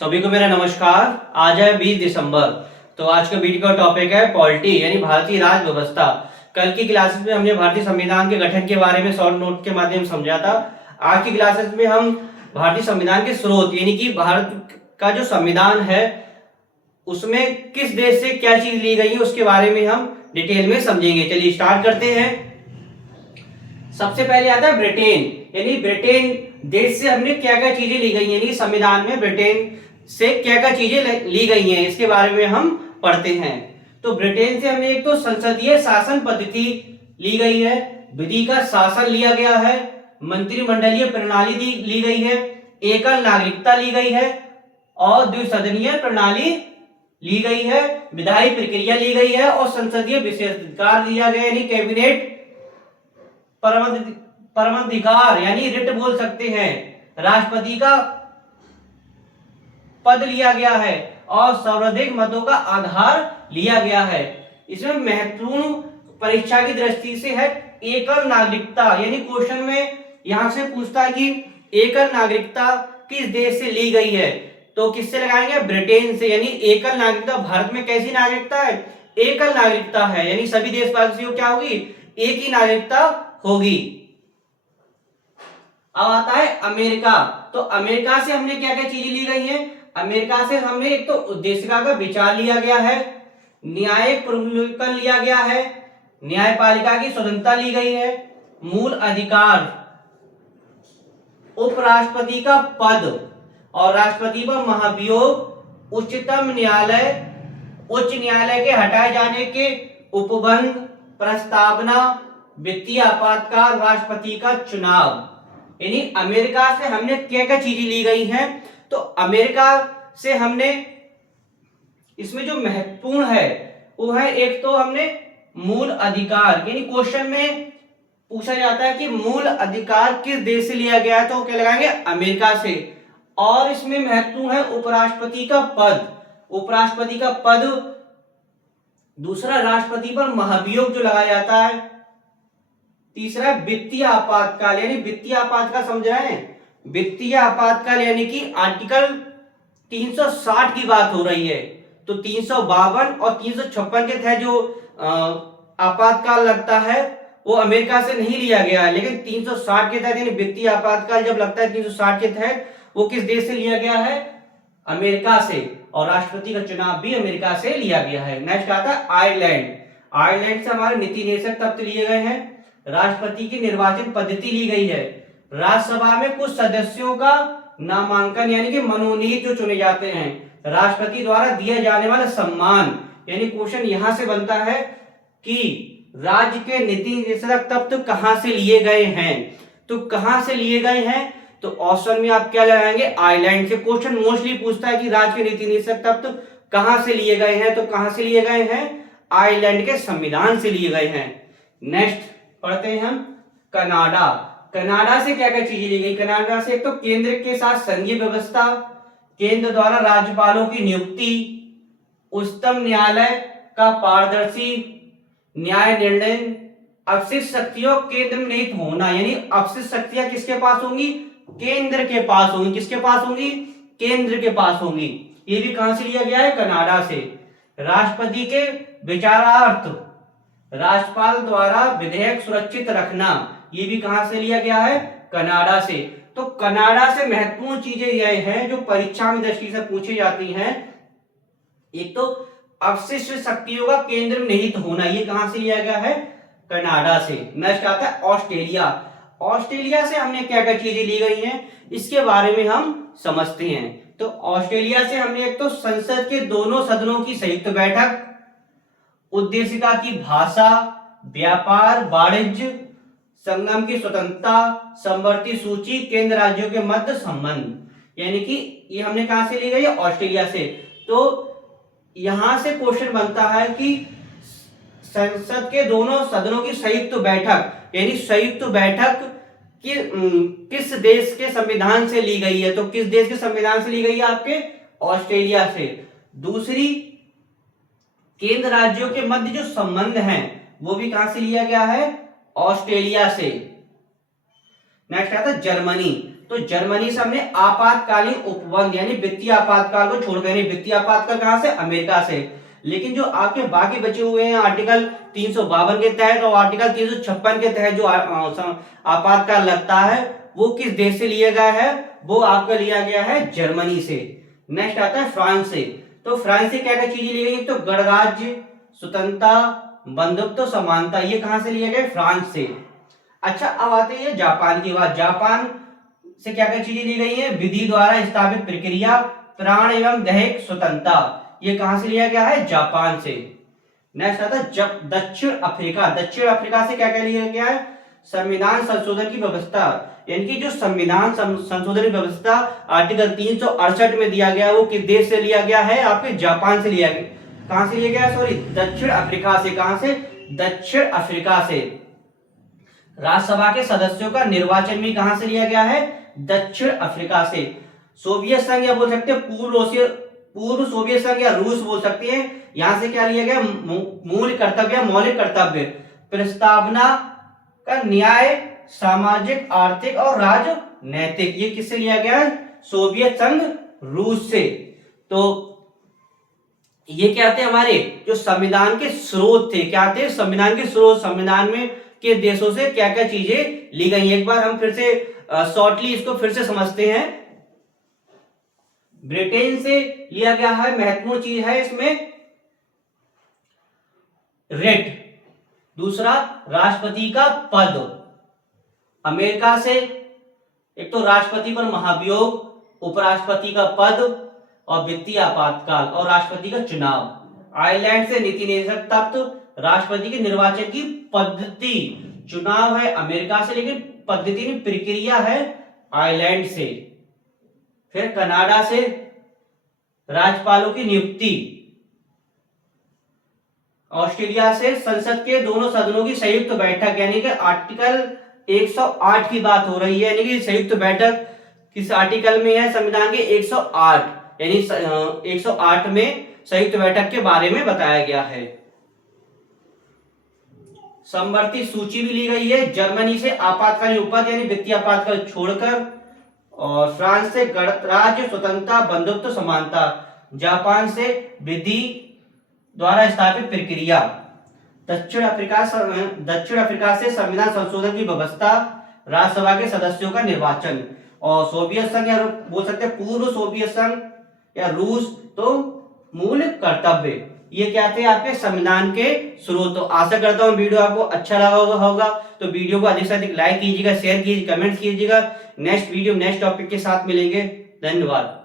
सभी को मेरा नमस्कार। आज है 20 दिसंबर। तो आज का वीडियो का टॉपिक है पॉलिटी यानी भारतीय राज व्यवस्था। कल की क्लासेस में हमने भारतीय संविधान के गठन के बारे में शॉर्ट नोट के माध्यम से समझा था। आज की क्लासेस में हम भारतीय संविधान के स्रोत यानी कि भारत का जो संविधान है उसमें किस देश से क्या चीज ली गई है उसके बारे में हम डिटेल में समझेंगे। चलिए स्टार्ट करते हैं। सबसे पहले आता है ब्रिटेन, यानी ब्रिटेन देश से हमने क्या क्या चीजें ली गई, यानी संविधान में ब्रिटेन से क्या क्या चीजें ली गई हैं इसके बारे में हम पढ़ते हैं। तो ब्रिटेन से हमने एक तो संसदीय शासन पद्धति ली गई है, विधि का शासन लिया गया है, मंत्रिमंडलीय प्रणाली ली गई है, एकल नागरिकता ली गई है और द्विसदनीय प्रणाली ली गई है, विधायी प्रक्रिया ली गई है और संसदीय विशेषाधिकार दिया गया यानी कैबिनेट परमाधिकार यानी रिट बोल सकते हैं, राष्ट्रपति का पद लिया गया है और सर्वाधिक मतों का आधार लिया गया है। इसमें महत्वपूर्ण परीक्षा की दृष्टि से है एकल नागरिकता, यानी क्वेश्चन में यहां से पूछता है कि एकल नागरिकता किस देश से ली गई है, तो किससे लगाएंगे? ब्रिटेन से। यानी एकल नागरिकता भारत में कैसी नागरिकता है? एकल नागरिकता है, यानी सभी देशवासियों क्या होगी? एक ही नागरिकता होगी। अब आता है अमेरिका। तो अमेरिका से हमने क्या क्या चीजें ली गई हैं? अमेरिका से हमने एक तो उद्देशिका का विचार लिया गया है, न्यायिक प्रभुत्व लिया गया है, न्यायपालिका की स्वतंत्रता ली गई है, मूल अधिकार, उपराष्ट्रपति का पद और राष्ट्रपति पर महाभियोग, उच्चतम न्यायालय, उच्च न्यायालय के हटाए जाने के उपबंध, प्रस्तावना, वित्तीय आपातकाल, राष्ट्रपति का चुनाव। यानी अमेरिका से हमने क्या क्या चीजें ली गई हैं? तो अमेरिका से हमने इसमें जो महत्वपूर्ण है वो है एक तो हमने मूल अधिकार, यानी क्वेश्चन में पूछा जाता है कि मूल अधिकार किस देश से लिया गया है, तो क्या लगाएंगे? अमेरिका से। और इसमें महत्वपूर्ण है उपराष्ट्रपति का पद, उपराष्ट्रपति का पद। दूसरा राष्ट्रपति पर महाभियोग जो लगाया जाता है। तीसरा वित्तीय आपातकाल, यानी वित्तीय आपातकाल समझ रहे हैं? वित्तीय आपातकाल यानी कि आर्टिकल 360 की बात हो रही है, तो 352 और 356 के तहत जो आपातकाल लगता है वो अमेरिका से नहीं लिया गया है, लेकिन 360 के तहत यानी वित्तीय आपातकाल जब लगता है 360 के तहत वो किस देश से लिया गया है? अमेरिका से। और राष्ट्रपति का चुनाव भी अमेरिका से लिया गया है। नेक्स्ट आता है आयरलैंड। आयरलैंड से हमारे नीति निर्देशक तत्व लिए गए हैं, राष्ट्रपति की निर्वाचन पद्धति ली गई है, राज्यसभा में कुछ सदस्यों का नामांकन यानी कि मनोनीत जो चुने जाते हैं, राष्ट्रपति द्वारा दिए जाने वाला सम्मान, यानी क्वेश्चन यहां से बनता है कि राज्य के नीति निर्देशक तत्व कहां से लिए गए हैं, तो कहां से लिए गए हैं? तो ऑप्शन में आप क्या लगाएंगे? आयरलैंड से। क्वेश्चन मोस्टली पूछता है कि राज्य के नीति निर्देशक तत्व कहां से लिए गए हैं, तो कहां से लिए गए हैं? आयरलैंड के संविधान से लिए गए हैं। नेक्स्ट पढ़ते हैं हम कनाडा। कनाडा से क्या क्या चीजें ली गई? कनाडा से एक तो केंद्र के साथ संघीय व्यवस्था, केंद्र द्वारा राज्यपालों की नियुक्ति, उच्चतम न्यायालय का पारदर्शी न्याय निर्णय, अपशिष्ट शक्तियों केंद्र में निहित होना, यानी अपशिष्ट शक्तियां किसके पास होंगी? केंद्र के पास होंगी। किसके पास होंगी? केंद्र के पास होंगी। ये भी कहां से लिया गया है? कनाडा से। राष्ट्रपति के विचारार्थ राज्यपाल द्वारा विधेयक सुरक्षित रखना, ये भी कहां से लिया गया है? कनाडा से। तो कनाडा से महत्वपूर्ण चीजें यह हैं जो परीक्षा में दृष्टि से पूछी जाती हैं। एक तो अपशिष्ट शक्तियों का केंद्र में निहित होना, ये कहां से लिया गया है? कनाडा से। नेक्स्ट आता है ऑस्ट्रेलिया। ऑस्ट्रेलिया से हमने क्या क्या चीजें ली गई हैं इसके बारे में हम समझते हैं। तो ऑस्ट्रेलिया से हमने एक तो संसद के दोनों सदनों की संयुक्त बैठक, उद्देशिका की भाषा, व्यापार वाणिज्य, संगम की स्वतंत्रता, समवर्ती सूची, केंद्र राज्यों के मध्य संबंध, यानी कि ये हमने कहां से ली गई है? ऑस्ट्रेलिया से। तो यहां से क्वेश्चन बनता है कि संसद के दोनों सदनों की संयुक्त बैठक, यानी संयुक्त बैठक किस देश के संविधान से ली गई है, तो किस देश के संविधान से ली गई है? आपके ऑस्ट्रेलिया से। दूसरी, केंद्र राज्यों के मध्य जो संबंध हैं वो भी कहां से लिया गया है? ऑस्ट्रेलिया से। नेक्स्ट आता है जर्मनी। तो जर्मनी से हमने आपातकालीन उपबंध यानी वित्तीय आपातकाल को छोड़कर, यानी वित्तीय आपातकाल कहां से, अमेरिका से। लेकिन जो आपके बाकी बचे हुए हैं आर्टिकल 352 के तहत और आर्टिकल 356 के तहत जो आपातकाल लगता है वो किस देश से लिया गया है, वो आपका लिया गया है जर्मनी से। नेक्स्ट आता है फ्रांस से। तो फ्रांस से क्या क्या चीजें ली गई, तो गणराज्य, स्वतंत्रता, बंधुत्व, समानता, ये कहां से लिए गए, फ्रांस से। अच्छा, अब आते हैं जापान की बात। जापान से क्या क्या चीजें ली गई है, विधि द्वारा स्थापित प्रक्रिया, प्राण एवं दैहिक स्वतंत्रता, ये कहां से लिया गया है, जापान से। नेक्स्ट आता है दक्षिण अफ्रीका। दक्षिण अफ्रीका से क्या क्या लिया गया है, संविधान संशोधन की व्यवस्था, यानी कि जो संविधान संशोधन की व्यवस्था आर्टिकल 368 में दिया गया है वो किस देश से लिया गया है, आपके जापान से लिया गया। कहां से लिया गया, सॉरी, दक्षिण अफ्रीका से। कहां से, दक्षिण अफ्रीका से। राज्यसभा के सदस्यों का निर्वाचन भी कहां से लिया गया है, दक्षिण अफ्रीका से। सोवियत संघ या बोल सकते हैं पूर्व सोवियत संघ या रूस बोल सकते हैं, यहां से क्या लिया गया, मूल कर्तव्य, मौलिक कर्तव्य, प्रस्तावना का न्याय, सामाजिक, आर्थिक और राजनैतिक, ये किससे लिया गया है, सोवियत संघ रूस से। तो ये क्या थे, हमारे जो संविधान के स्रोत थे, क्या थे, संविधान के स्रोत। संविधान में के देशों से क्या क्या चीजें ली गई, एक बार हम फिर से शॉर्टली इसको फिर से समझते हैं। ब्रिटेन से लिया गया है, महत्वपूर्ण चीज है इसमें रेट। दूसरा, राष्ट्रपति का पद। अमेरिका से एक तो राष्ट्रपति पर महाभियोग, उपराष्ट्रपति का पद और वित्तीय आपातकाल और राष्ट्रपति का चुनाव। आयरलैंड से नीति निर्देशक तत्व, राष्ट्रपति के निर्वाचन की पद्धति। चुनाव है अमेरिका से, लेकिन पद्धति में प्रक्रिया है आयरलैंड से। फिर कनाडा से राज्यपालों की नियुक्ति। ऑस्ट्रेलिया से संसद के दोनों सदनों की संयुक्त बैठक, यानी कि आर्टिकल 108 की बात हो रही है, यानी कि संयुक्त बैठक किस आर्टिकल में है, संविधान के 108, यानी 108 में संयुक्त बैठक के बारे में बताया गया है। समवर्ती सूची भी ली गई है, जर्मनी से आपातकालीन उपबंध यानी वित्तीय आपातकाल छोड़कर, और फ्रांस से गणराज्य, स्वतंत्रता, बंधुत्व, समानता, जापान से विधि द्वारा स्थापित प्रक्रिया, दक्षिण अफ्रीका से संविधान संशोधन की व्यवस्था, राज्यसभा के सदस्यों का निर्वाचन, और सोवियत संघ या बोल सकते हैं पूर्व सोवियत संघ या रूस तो मूल कर्तव्य। ये क्या थे आपके संविधान के स्रोत। तो आशा करता हूँ वीडियो आपको अच्छा लगा होगा, तो वीडियो को अधिक से अधिक लाइक कीजिएगा, शेयर कीजिए, कमेंट कीजिएगा। नेक्स्ट वीडियो नेक्स्ट टॉपिक के साथ मिलेंगे। धन्यवाद।